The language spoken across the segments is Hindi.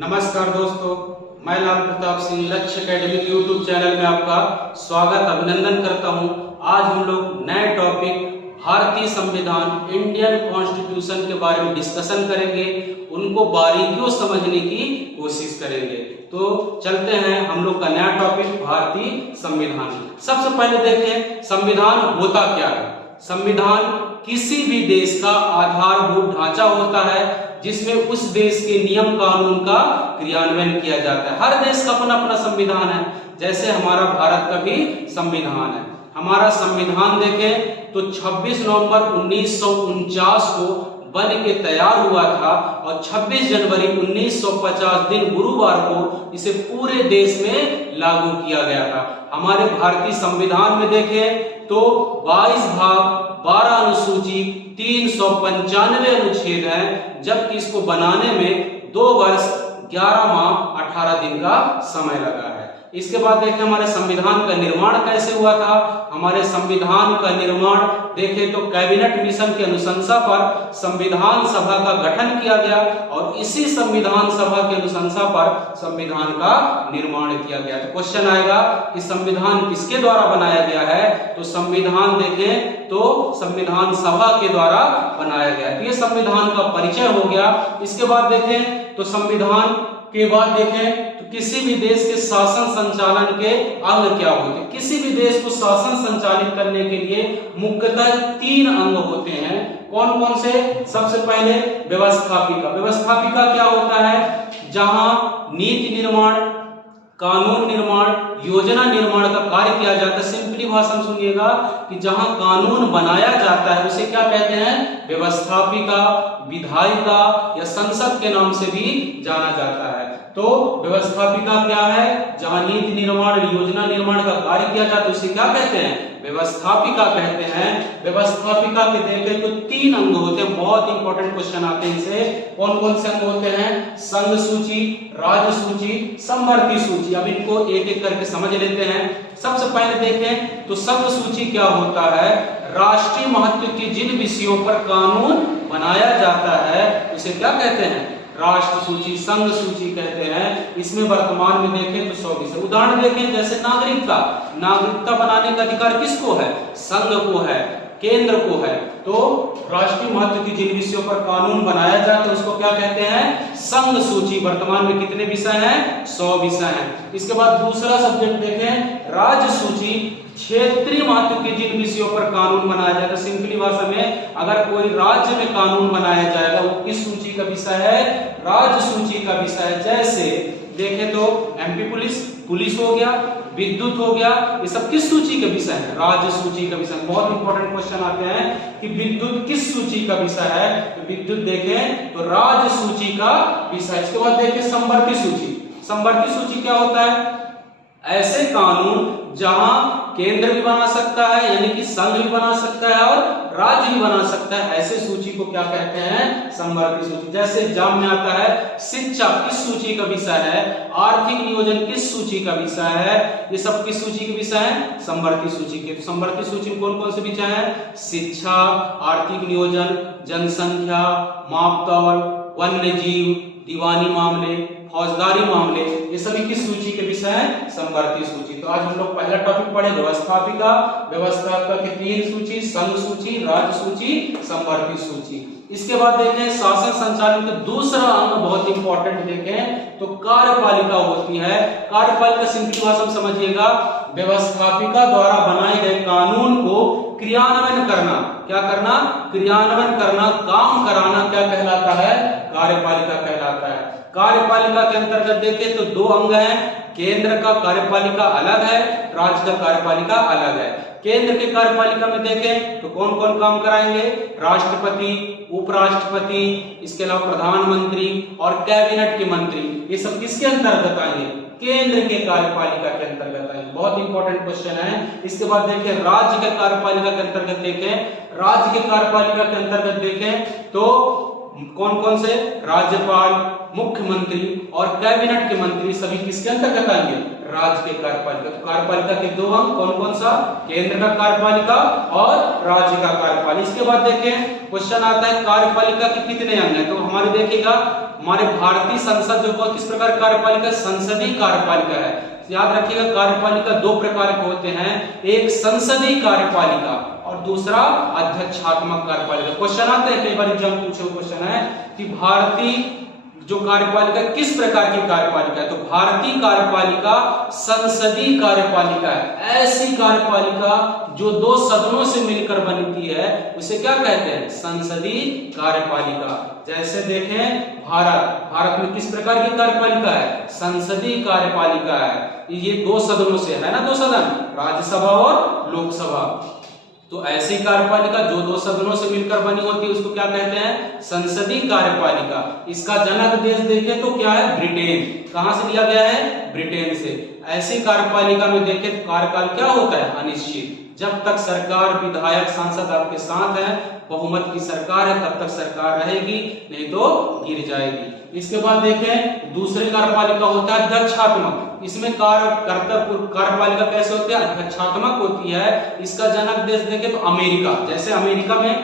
नमस्कार दोस्तों, मैं लाल प्रताप सिंह लक्ष्य एकेडमिक यूट्यूब चैनल में आपका स्वागत अभिनंदन करता हूं। आज हम लोग नए टॉपिक भारतीय संविधान इंडियन कॉन्स्टिट्यूशन के बारे में डिस्कशन करेंगे, उनको बारीकियों समझने की कोशिश करेंगे। तो चलते हैं हम लोग का नया टॉपिक भारतीय संविधान। सबसे पहले देखें संविधान होता क्या है। संविधान किसी भी देश का आधारभूत ढांचा होता है जिसमें उस देश के नियम कानून का क्रियान्वयन किया जाता है। हर देश का अपना अपना संविधान है, जैसे हमारा भारत का भी संविधान है। हमारा संविधान देखें तो 26 नवंबर 1949 को बन के तैयार हुआ था और 26 जनवरी 1950 दिन गुरुवार को इसे पूरे देश में लागू किया गया था। हमारे भारतीय संविधान में देखें तो 22 भाग 12 अनुसूची 395 अनुच्छेद हैं, जबकि इसको बनाने में 2 वर्ष 11 माह 18 दिन का समय लगा है। इसके बाद देखें हमारे संविधान का निर्माण कैसे हुआ था। हमारे संविधान का निर्माण देखें तो कैबिनेट मिशन की अनुशंसा पर संविधान सभा का गठन किया गया और इसी संविधान सभा की अनुशंसा पर संविधान का निर्माण किया गया। तो क्वेश्चन आएगा कि संविधान किसके द्वारा बनाया गया है, तो संविधान देखें तो संविधान सभा के द्वारा बनाया गया। तो ये संविधान का परिचय हो गया। इसके बाद देखें तो संविधान के बाद देखें तो किसी भी देश के शासन संचालन के अंग क्या होते हैं। किसी भी देश को शासन संचालित करने के लिए मुख्यतः 3 अंग होते हैं। कौन कौन से? सबसे पहले व्यवस्थापिका। व्यवस्थापिका क्या होता है? जहां नीति निर्माण, कानून निर्माण, योजना निर्माण का कार्य किया जाता है। सिंपली भाषा में सुनिएगा कि जहां कानून बनाया जाता है उसे क्या कहते हैं? व्यवस्थापिका, विधायिका या संसद के नाम से भी जाना जाता है। तो व्यवस्थापिका क्या है? जहां नीति निर्माण, योजना निर्माण का कार्य किया जाता है उसे क्या कहते हैं? व्यवस्थापिका कहते हैं। व्यवस्थापिका के देखें तो 3 अंग होते हैं। बहुत इंपॉर्टेंट क्वेश्चन आते हैं इनसे। कौन कौन से अंग होते हैं? संघ सूची, राज्य सूची, समवर्ती सूची। अब इनको एक एक करके समझ लेते हैं। सबसे पहले देखें तो संघ सूची क्या होता है? राष्ट्रीय महत्व के जिन विषयों पर कानून बनाया जाता है उसे क्या कहते हैं? राष्ट्र सूची, संघ सूची कहते हैं। इसमें वर्तमान में देखें तो 100 विषय। उदाहरण देखें जैसे नागरिकता। नागरिकता बनाने का अधिकार किसको है? संघ को है, केंद्र को है। तो राष्ट्रीय महत्व की जिन विषयों पर कानून बनाया जाता है उसको क्या कहते हैं? संघ सूची। वर्तमान में कितने विषय हैं? 100 विषय हैं। इसके बाद दूसरा सब्जेक्ट देखें राज्य सूची। क्षेत्रीय महत्व के जिन विषयों पर कानून बनाया जाता है। सिंपली भाषा में अगर कोई राज्य में कानून बनाया जाएगा वो किस सूची का विषय है? राज्य सूची का विषय है। जैसे देखें तो एमपी पुलिस हो गया, विद्युत हो गया, ये सब किस सूची का विषय है? राज्य सूची का विषय। बहुत इंपॉर्टेंट क्वेश्चन आते हैं कि विद्युत किस सूची का विषय है, तो विद्युत देखें तो राज्य सूची का विषय। इसके बाद देखें समवर्ती सूची। समवर्ती सूची क्या होता है? ऐसे कानून जहां केंद्र भी बना सकता है यानी कि संघ भी बना सकता है और राज्य भी बना सकता है, ऐसे सूची को क्या कहते हैं? समवर्ती सूची। जैसे एग्जाम में आता है शिक्षा किस सूची का विषय है, आर्थिक नियोजन किस सूची का विषय है, ये सब किस सूची के विषय है? समवर्ती सूची के। तो समवर्ती सूची में कौन कौन से विषय हैं? शिक्षा, आर्थिक नियोजन, जनसंख्या, मापतौल, वन्य जीव, दीवानी मामले, फौजदारी मामले, ये सभी किस सूची के विषय हैं? समवर्ती सूची। तो आज हम लोग पहला टॉपिक पढ़े व्यवस्थापिका। व्यवस्थापिका की 3 सूची, संघ सूची, राज्य सूची, समवर्ती सूची। इसके बाद देखें शासन संचालन का दूसरा अंग बहुत इंपॉर्टेंट देखें तो कार्यपालिका होती है। कार्यपालिका सिंपली भाषा में समझिएगा, व्यवस्थापिका द्वारा बनाए गए कानून को क्रियान्वयन करना। क्या करना? क्रियान्वयन करना, काम कराना क्या कहलाता है? कार्यपालिका कहलाता है। कार्यपालिका के अंतर्गत देखें तो 2 अंग हैं। केंद्र का कार्यपालिका अलग है, राज्य का कार्यपालिका अलग है। केंद्र के कार्यपालिका में देखें तो कौन कौन काम कराएंगे? राष्ट्रपति, उपराष्ट्रपति, इसके अलावा प्रधानमंत्री और कैबिनेट के मंत्री। ये सब किसके अंतर्गत आएंगे? केंद्र के कार्यपालिका के अंतर्गत आएंगे। बहुत इंपॉर्टेंट क्वेश्चन है। इसके बाद देखें राज्य के कार्यपालिका के अंतर्गत देखें, राज्य के कार्यपालिका के अंतर्गत देखें तो कौन कौन से? राज्यपाल, मुख्यमंत्री और कैबिनेट के मंत्री सभी किसके अंतर्गत आएंगे? राज्य के कार्यपालिका। तो कार्यपालिका के दो अंग कौन कौन सा? केंद्र का कार्यपालिका और राज्य का कार्यपालिका। इसके बाद देखें क्वेश्चन आता है कार्यपालिका के कितने अंग हैं? तो हमारे देखिएगा हमारे भारतीय संसद जो किस प्रकार कार्यपालिका? संसदीय कार्यपालिका है। याद रखिएगा कार्यपालिका दो प्रकार के होते हैं, एक संसदीय कार्यपालिका और दूसरा अध्यक्षात्मक कार्यपालिका। क्वेश्चन आते हैं कई बार एग्जाम पूछे क्वेश्चन है कि भारतीय जो कार्यपालिका किस प्रकार की कार्यपालिका है? तो भारतीय कार्यपालिका संसदीय कार्यपालिका है। ऐसी कार्यपालिका जो दो सदनों से मिलकर बनती है उसे क्या कहते हैं? संसदीय कार्यपालिका। जैसे देखें भारत में किस प्रकार की कार्यपालिका है? संसदीय कार्यपालिका है। ये दो सदनों से है ना, दो सदन, राज्यसभा और लोकसभा। तो ऐसी कार्यपालिका जो दो सदनों से मिलकर बनी होती है उसको क्या कहते हैं? संसदीय कार्यपालिका। इसका जनक देश देखें तो क्या है? ब्रिटेन। कहां से लिया गया है? ब्रिटेन से। ऐसी कार्यपालिका में देखें तो कार्यकाल क्या होता है? अनिश्चित। जब तक सरकार, विधायक, सांसद आपके साथ है, बहुमत की सरकार है, तब तक सरकार रहेगी, नहीं तो गिर जाएगी। इसके बाद देखें दूसरे कार्यपालिका होता है अध्यक्षात्मक। इसमें कार्यपालिका कैसे होती है? अध्यक्षात्मक होती है। इसका जनक देश देखें तो अमेरिका। जैसे अमेरिका में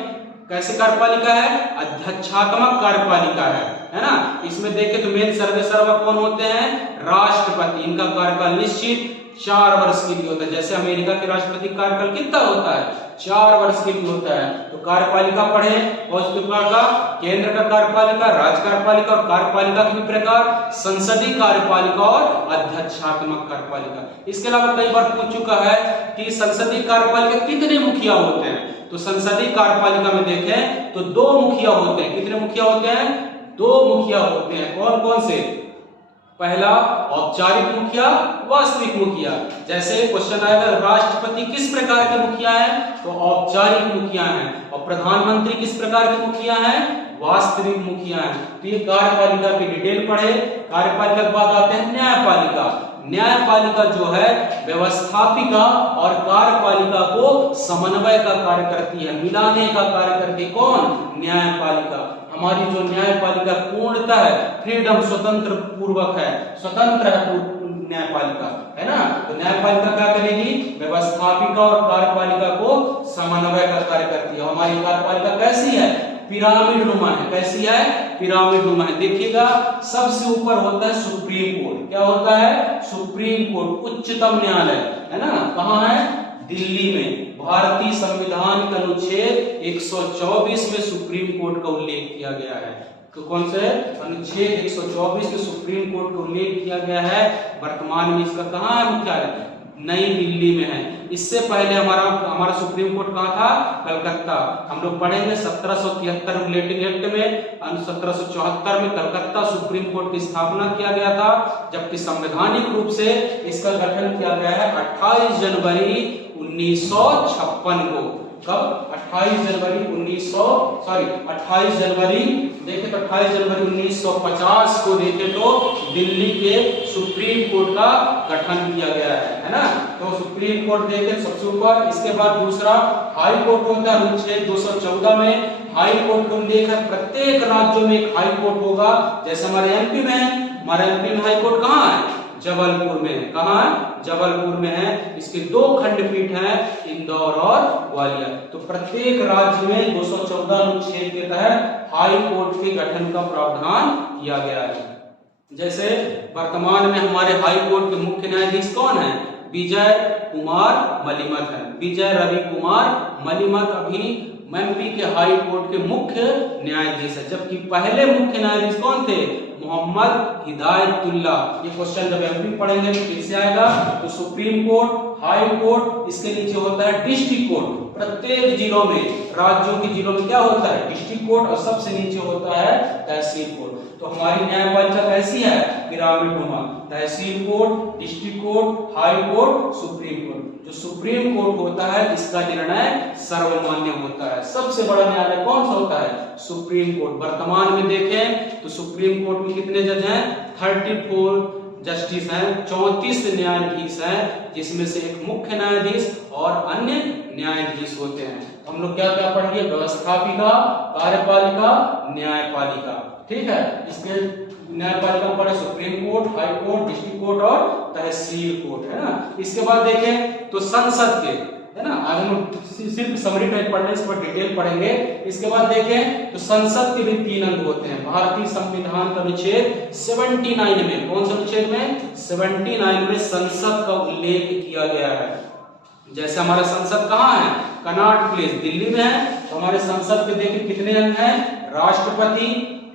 कैसे कार्यपालिका है? अध्यक्षात्मक कार्यपालिका है ना। इसमें देखें तो मेन सर्वेसर्वा कौन होते हैं? राष्ट्रपति। इनका कार्यकाल निश्चित 4 वर्ष के लिए होता है। जैसे अमेरिका के राष्ट्रपति का कार्यकाल कितना होता है? 4 वर्ष के लिए होता है। तो कार्यपालिका पढ़े और उस प्रकार का केंद्र का कार्यपालिका, राज्य कार्यपालिका और कार्यपालिका के प्रकार संसदीय कार्यपालिका और अध्यक्षात्मक कार्यपालिका। इसके अलावा कई बार पूछ चुका है कि संसदीय कार्यपालिका कितने मुखिया होते हैं? तो संसदीय कार्यपालिका में देखें तो 2 मुखिया होते हैं। कितने मुखिया होते हैं? 2 मुखिया होते हैं। कौन कौन से? पहला औपचारिक मुखिया, वास्तविक मुखिया। जैसे क्वेश्चन आएगा राष्ट्रपति किस प्रकार के मुखिया हैं? तो औपचारिक मुखिया हैं। और प्रधानमंत्री किस प्रकार के मुखिया हैं? वास्तविक मुखिया हैं। तो ये कार्यपालिका की डिटेल पढ़े। कार्यपालिका के बाद आते हैं न्यायपालिका। न्यायपालिका जो है व्यवस्थापिका और कार्यपालिका को समन्वय का कार्य करती है, मिलाने का कार्य करती है। कौन? न्यायपालिका। हमारी जो न्यायपालिका पूर्णतः है, फ्रीडम, स्वतंत्र पूर्वक है, स्वतंत्र है न्यायपालिका, है ना। तो न्यायपालिका क्या करेगी? व्यवस्थापिका और कार्यपालिका को समन्वय का कार्य करती है। हमारी कार्यपालिका कैसी है? पिरामिड नुमा है। कैसी है? पिरामिड नुमा है। देखिएगा सबसे ऊपर होता है सुप्रीम कोर्ट। क्या होता है? सुप्रीम कोर्ट, उच्चतम न्यायालय, है ना। कहाँ है? दिल्ली में। भारतीय संविधान के अनुच्छेद 124 में सुप्रीम कोर्ट का उल्लेख किया गया है। तो कौन से? अनुच्छेद 124 में सुप्रीम कोर्ट का उल्लेख किया गया है। वर्तमान में इसका कहाँ है मुख्यालय? नई दिल्ली में है। इससे पहले हमारा सुप्रीम कोर्ट कहाँ था? कलकत्ता। हम लोग पढ़ेंगे 1773 रिलेटिंग एक्ट में 1774 में कलकत्ता सुप्रीम कोर्ट की स्थापना किया गया था, जबकि संवैधानिक रूप से इसका गठन किया गया है 28 जनवरी 1956 को। कब? 28 जनवरी देखें तो 28 जनवरी 1950 को देखें तो दिल्ली के सुप्रीम कोर्ट का गठन किया गया है ना। तो सुप्रीम कोर्ट देखें सबसे ऊपर। इसके बाद दूसरा हाई कोर्ट होता है अनुच्छेद 214 में। हाई कोर्ट को देखा प्रत्येक राज्यों में एक हाई कोर्ट होगा। जैसे हमारे एमपी में है, हमारे एमपी में हाई कोर्ट कहाँ है? जबलपुर में है। कहाँ है? जबलपुर में है। इसके 2 खंडपीठ हैं, इंदौर और ग्वालियर। तो प्रत्येक राज्य में 214 अनुच्छेद के तहत हाई कोर्ट के गठन का प्रावधान किया गया है। जैसे वर्तमान में हमारे हाई कोर्ट के मुख्य न्यायाधीश कौन है? विजय कुमार मलिमत है। विजय रवि कुमार मलिमत अभी एमपी के हाई कोर्ट के मुख्य न्यायाधीश है। जबकि पहले मुख्य न्यायाधीश कौन थे? मोहम्मद हिदायतुल्ला। ये क्वेश्चन जब एमपी पढ़ेंगे तो कैसे आएगा? तो सुप्रीम कोर्ट, हाई कोर्ट, इसके नीचे होता है डिस्ट्रिक्ट कोर्ट। प्रत्येक जिलों में, राज्यों के जिलों में क्या होता है? District court. और सबसे नीचे होता है तहसील कोर्ट। तो हमारी न्यायपालिका कैसी है? पिरामिड नुमा। Tehsil court, district court, high court, supreme court. जो सुप्रीम कोर्ट होता है इसका निर्णय सर्वमान्य होता है। सबसे बड़ा न्यायालय कौन सा होता है? Supreme court. वर्तमान में देखें तो सुप्रीम कोर्ट में कितने जज हैं? 34 जस्टिस हैं, 34 न्यायाधीश हैं, जिसमें से एक मुख्य न्यायाधीश और अन्य न्यायाधीश होते हैं। हम लोग क्या क्या पढ़ लिए, व्यवस्थापिका, कार्यपालिका, न्यायपालिका। ठीक है, इसके न्यायपालिका में पढ़े supreme court, high court, district court और तहसील कोर्ट, है ना। इसके बाद देखें तो संसद के, है ना, आज हम सिर्फ समरी टाइप पढ़ने, इस पर डिटेल पढ़ेंगे। इसके बाद देखें तो संसद के भी 3 अंग होते हैं। भारतीय संविधान का अनुच्छेद 79 में, कौन सा अनुच्छेद में, 79 में संसद का उल्लेख किया गया है। जैसे हमारा संसद कहाँ है, कनॉट प्लेस दिल्ली में है, तो हमारे संसद के देखिए कितने अंग हैं, राष्ट्रपति,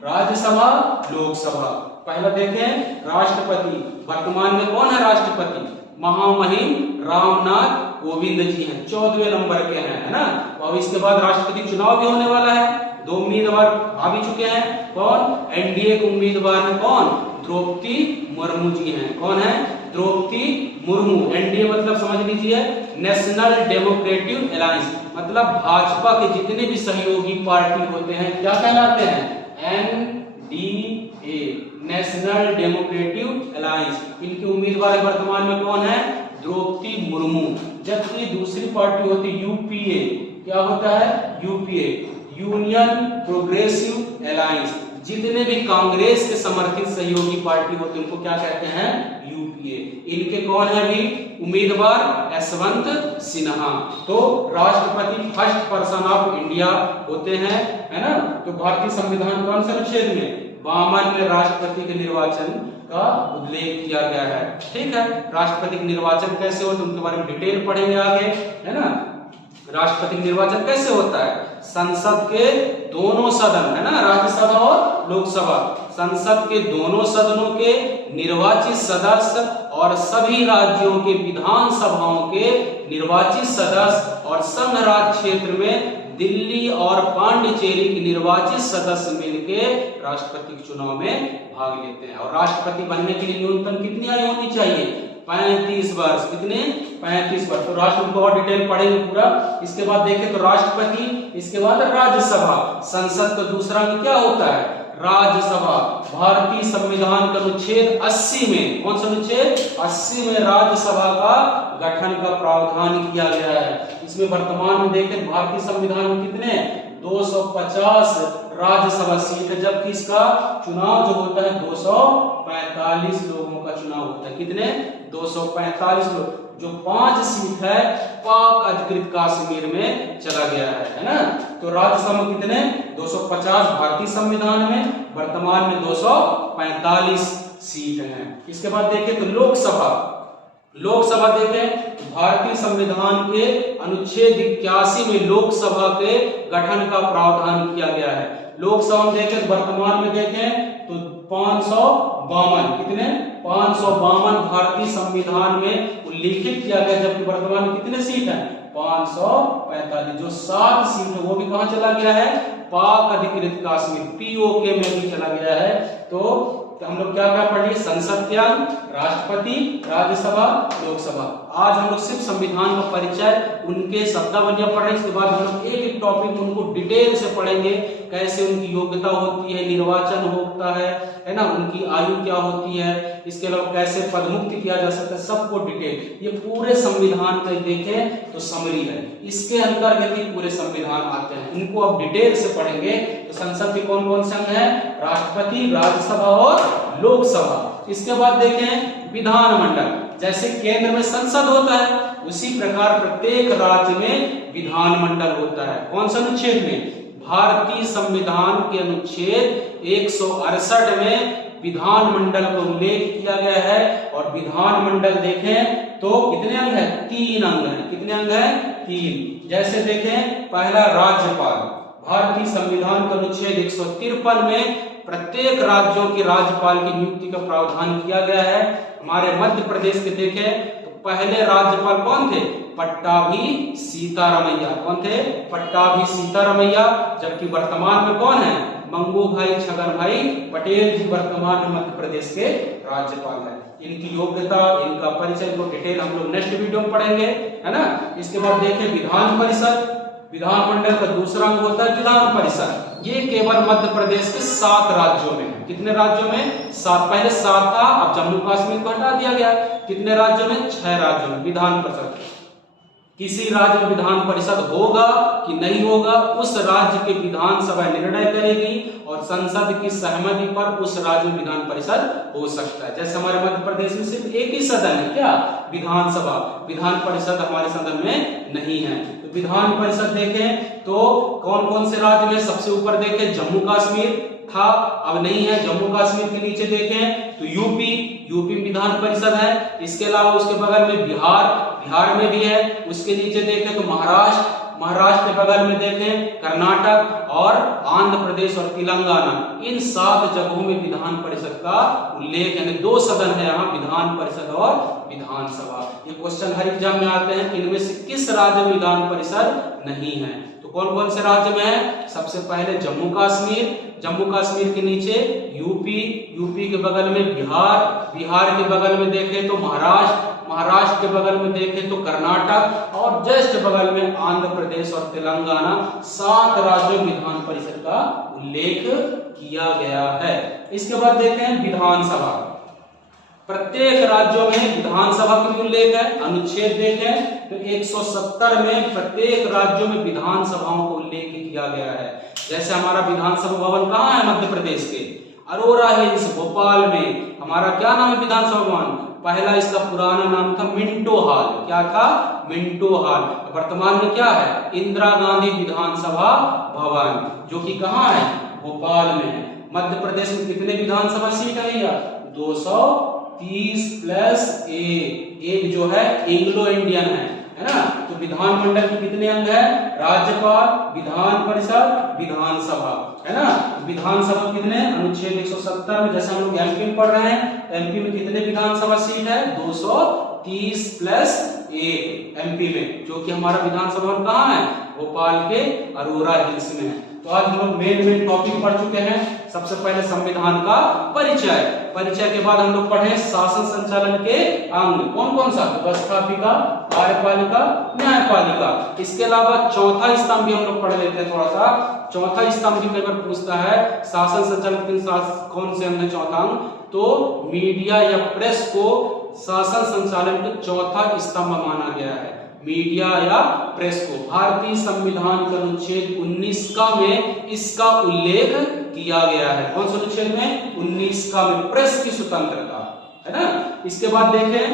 राज्यसभा, लोकसभा। पहला देखें राष्ट्रपति, वर्तमान में कौन है राष्ट्रपति, महामहिम रामनाथ कोविंद जी हैं, 14वें नंबर के हैं, है ना। अब इसके बाद राष्ट्रपति चुनाव भी होने वाला है, 2 उम्मीदवार आ भी चुके हैं, कौन, एनडीए के उम्मीदवार हैं, कौन, द्रौपदी मुर्मू जी हैं। कौन है, द्रौपदी मुर्मू। एनडीए मतलब समझ लीजिए नेशनल डेमोक्रेटिक अलायंस, मतलब भाजपा के जितने भी सहयोगी पार्टी होते हैं क्या कहलाते हैं, एनडीए, नेशनल डेमोक्रेटिक अलायंस। इनके उम्मीदवार वर्तमान में कौन है, द्रौपदी मुर्मू। जबकि दूसरी पार्टी होती यूपीए, क्या होता है, यूपीए, यूनियन प्रोग्रेसिव अलायंस। जितने भी कांग्रेस के समर्थित सहयोगी पार्टी होते हैं उनको क्या कहते हैं, यूपीए। इनके कौन है भी उम्मीदवार, यशवंत सिन्हा। तो राष्ट्रपति फर्स्ट पर्सन ऑफ इंडिया होते हैं, है ना। तो भारतीय संविधान कौन से अनुच्छेद में, 52 में राष्ट्रपति के निर्वाचन का उल्लेख किया गया है। ठीक है, राष्ट्रपति के निर्वाचन कैसे होते हैं उनके बारे में डिटेल पढ़ेंगे आगे, है ना। राष्ट्रपति निर्वाचन कैसे होता है, संसद के दोनों सदन, है ना, राज्यसभा और लोकसभा, संसद के दोनों सदनों के निर्वाचित सदस्य और सभी राज्यों के विधानसभाओं के निर्वाचित सदस्य और संघ राज्य क्षेत्र में दिल्ली और पांडिचेरी के निर्वाचित सदस्य मिलकर राष्ट्रपति के चुनाव में भाग लेते हैं। और राष्ट्रपति बनने के लिए न्यूनतम कितनी आयु होनी चाहिए, 35 वर्ष। कितने, 35 वर्ष। तो राष्ट्रपति को और डिटेल पढ़ेंगे पूरा। इसके बाद देखें तो राष्ट्रपति, इसके बाद राज्यसभा। संसद का दूसरा अंग क्या होता है, राज्यसभा। भारतीय संविधान का अनुच्छेद 80 में, कौन सा अनुच्छेद, 80 में राज्यसभा का गठन का प्रावधान किया गया है। इसमें वर्तमान में देखें भारतीय संविधान में कितने, 250 राज्यसभा सीट है, जबकि इसका चुनाव जो होता है 245 लोगों का चुनाव होता है। कितने, 245 लोग। जो 5 सीट है पाक अधिकृत कश्मीर में चला गया है ना। तो राज्यसभा में कितने, 250 भारतीय संविधान में, वर्तमान में 245 सीट हैं। इसके बाद देखें तो लोकसभा। लोकसभा देखें भारतीय संविधान के अनुच्छेद 81 में लोकसभा के गठन का प्रावधान किया गया है। लोकसभा में देखें वर्तमान में देखें तो 552, कितने, 552 भारतीय संविधान में उल्लिखित किया गया, जबकि वर्तमान में कितने सीट हैं, 545। जो 7 सीट है वो भी कहां चला गया है, पाक अधिकृत कश्मीर, पीओके में भी चला गया है। तो हम लोग क्या क्या पढ़ लिए, संसद के अंग, राष्ट्रपति, राज्यसभा, लोकसभा। आज हम लोग सिर्फ संविधान का परिचय, उनके शब्दावलियां पढ़ रहे हैं। इसके बाद हम लोग एक एक टॉपिक उनको डिटेल से पढ़ेंगे, कैसे उनकी योग्यता होती है, निर्वाचन होता है ना, उनकी आयु क्या होती है, इसके अलावा कैसे पदमुक्त किया जा सकता है, सबको डिटेल। ये पूरे संविधान का देखें तो समरी है, इसके अंतर्गत ही पूरे संविधान आते हैं, इनको अब डिटेल से पढ़ेंगे। तो संसद के कौन कौन से अंग है, राष्ट्रपति, राज्यसभा और लोकसभा। इसके बाद देखें विधानमंडल। जैसे केंद्र में संसद होता है उसी प्रकार प्रत्येक राज्य में विधानमंडल होता है। कौन सा अनुच्छेद में, भारतीय संविधान के अनुच्छेद 168 में विधानमंडल का उल्लेख किया गया है। और विधानमंडल देखें तो कितने अंग है, 3 अंग हैं। कितने अंग हैं, 3। जैसे देखें पहला राज्यपाल। भारतीय संविधान का अनुच्छेद 153 में प्रत्येक राज्यों के राज्यपाल की नियुक्ति का प्रावधान किया गया है। हमारे मध्य प्रदेश के देखें तो पहले राज्यपाल कौन थे, पट्टाभी सीतारामैया। कौन थे, पट्टाभी सीतारामैया। जबकि वर्तमान में कौन है, मंगू भाई छगन भाई पटेल जी वर्तमान में मध्य प्रदेश के राज्यपाल है। इनकी योग्यता, इनका परिचय को डिटेल हम लोग नेक्स्ट वीडियो में पढ़ेंगे, है ना। इसके बाद देखें विधान परिषद। विधानमंडल का दूसरा अंग होता है विधान परिषद। ये केवल मध्य प्रदेश के 7 राज्यों में है। कितने राज्यों में, 7। पहले 7 था, अब जम्मू कश्मीर को हटा दिया गया। कितने राज्यों में, 6 राज्यों में विधान परिषद। किसी राज्य में विधान परिषद होगा कि नहीं होगा, उस राज्य के विधानसभा निर्णय करेगी और संसद की सहमति पर उस राज्य में विधान परिषद हो सकता है। जैसे हमारे मध्य प्रदेश में सिर्फ एक ही सदन है, क्या, विधानसभा, विधान परिषद हमारे सदन में नहीं है। तो विधान परिषद देखें तो कौन कौन से राज्य में, सबसे ऊपर देखें जम्मू कश्मीर था, अब नहीं है। जम्मू कश्मीर के नीचे देखें तो यूपी विधान परिषद है। इसके अलावा उसके बगल में बिहार में भी है। उसके नीचे देखें तो महाराष्ट्र के बगल में देखें कर्नाटक और आंध्र प्रदेश और तेलंगाना। इन 7 जगहों में विधान परिषद का उल्लेख है। 2 सदन है यहाँ, विधान परिषद और विधानसभा। ये क्वेश्चन हर एग्जाम में आते हैं, इनमें से किस राज्य में विधान परिषद नहीं है। तो कौन कौन से राज्य में है? सबसे पहले जम्मू कश्मीर के नीचे यूपी के बगल में बिहार के बगल में देखें तो महाराष्ट्र के बगल में देखें तो कर्नाटक और जस्ट बगल में आंध्र प्रदेश और तेलंगाना। 7 राज्यों में विधान परिषद का उल्लेख किया गया है। इसके बाद देखें विधानसभा। प्रत्येक राज्यों में विधानसभा का भी उल्लेख है। अनुच्छेद देखें तो 170 में प्रत्येक राज्यों में विधानसभाओं को उल्लेख किया गया है। जैसे हमारा विधानसभा भवन कहाँ है? मध्य प्रदेश के अरोरा हिल्स भोपाल में। हमारा क्या नाम है विधानसभा भवन? पहला इसका पुराना नाम था मिंटो हॉल। क्या था? Minto hall. वर्तमान में क्या है? इंदिरा गांधी विधानसभा भवन, जो कि कहाँ है? भोपाल में है। मध्य प्रदेश में कितने विधानसभा सीट है भैया? 230 प्लस एक जो है एंग्लो इंडियन है ना। तो विधानमंडल के कितने अंग है? राज्यपाल, विधान परिषद, विधानसभा, है ना। विधानसभा कितने? अनुच्छेद 170 में, जैसे हम लोग एमपी में पढ़ रहे हैं, एमपी में कितने विधानसभा सीट है? 230 प्लस 1 एमपी में, जो कि हमारा विधानसभा कहाँ है? भोपाल के अरोरा हिल्स में है। तो आज हम लोग मेन टॉपिक पढ़ चुके हैं। सबसे पहले संविधान का परिचय के बाद हम लोग पढ़े शासन संचालन के अंग। कौन कौन सा? व्यवस्थापिका, कार्यपालिका, न्यायपालिका। इसके अलावा चौथा स्तंभ भी हम लोग पढ़ लेते हैं थोड़ा सा। चौथा स्तंभ भी कई बार पूछता है शासन संचालन के कौन से अंग है? चौथा अंग तो मीडिया या प्रेस को शासन संचालन का चौथा स्तंभ माना गया है। मीडिया या प्रेस को भारतीय संविधान के अनुच्छेद 19 में इसका उल्लेख किया गया है। कौन से अनुच्छेद में? 19 में प्रेस की स्वतंत्रता, है ना। इसके बाद देखें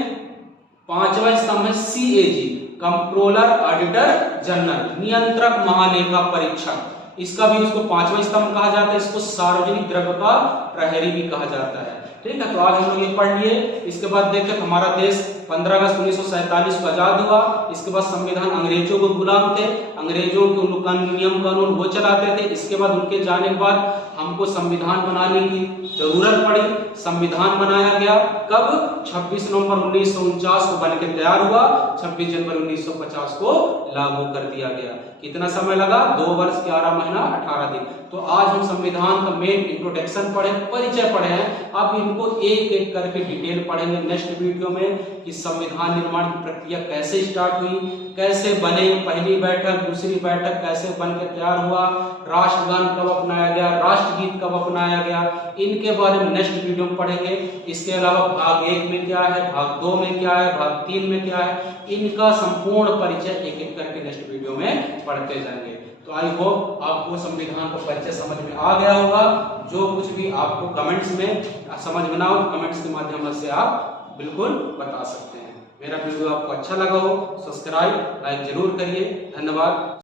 5वां स्तंभ है सीएजी, कंट्रोलर ऑडिटर जनरल, नियंत्रक महालेखा परीक्षक। इसका भी इसको 5वां स्तंभ कहा जाता है। इसको सार्वजनिक द्रव्य का प्रहरी भी कहा जाता है। ठीक है, तो आज हम लोग ये पढ़ लिए। इसके बाद देखें हमारा देश 15 अगस्त 1947 को आजाद हुआ। इसके बाद संविधान अंग्रेजों को गुलाम थे, अंग्रेजों के नियम कानून वो चलाते थे। इसके बाद उनके जाने के बाद हमको संविधान बनाने की जरूरत पड़ी। संविधान बनाया गया कब? 26 नवंबर 1949 को बनकर तैयार हुआ। 26 जनवरी 1950 को लागू कर दिया गया। कितना समय लगा? 2 वर्ष 11 महीना 18 दिन। तो आज हम संविधान का मेन इंट्रोडक्शन पढ़े, परिचय पढ़े हैं। अब इनको एक एक करके डिटेल पढ़ेंगे नेक्स्ट वीडियो में कि संविधान निर्माण की प्रक्रिया कैसे स्टार्ट हुई, कैसे बने, पहली बैठक, दूसरी बैठक कैसे बनकर तैयार हुआ, राष्ट्रगान कब अपनाया गया, राष्ट्रगीत कब अपनाया गया, इनके बारे में नेक्स्ट वीडियो में पढ़ेंगे। इसके अलावा भाग 1 में क्या है, भाग 2 में क्या है, भाग 3 में क्या है, इनका संपूर्ण परिचय एक एक करके नेक्स्ट वीडियो में पढ़ते जाएंगे। तो आई होप आपको संविधान का परिचय समझ में आ गया होगा। जो कुछ भी आपको कमेंट्स में समझ में ना हो, कमेंट्स के माध्यम से आप बिल्कुल बता सकते हैं। मेरा वीडियो आपको अच्छा लगा हो, सब्सक्राइब, लाइक जरूर करिए। धन्यवाद।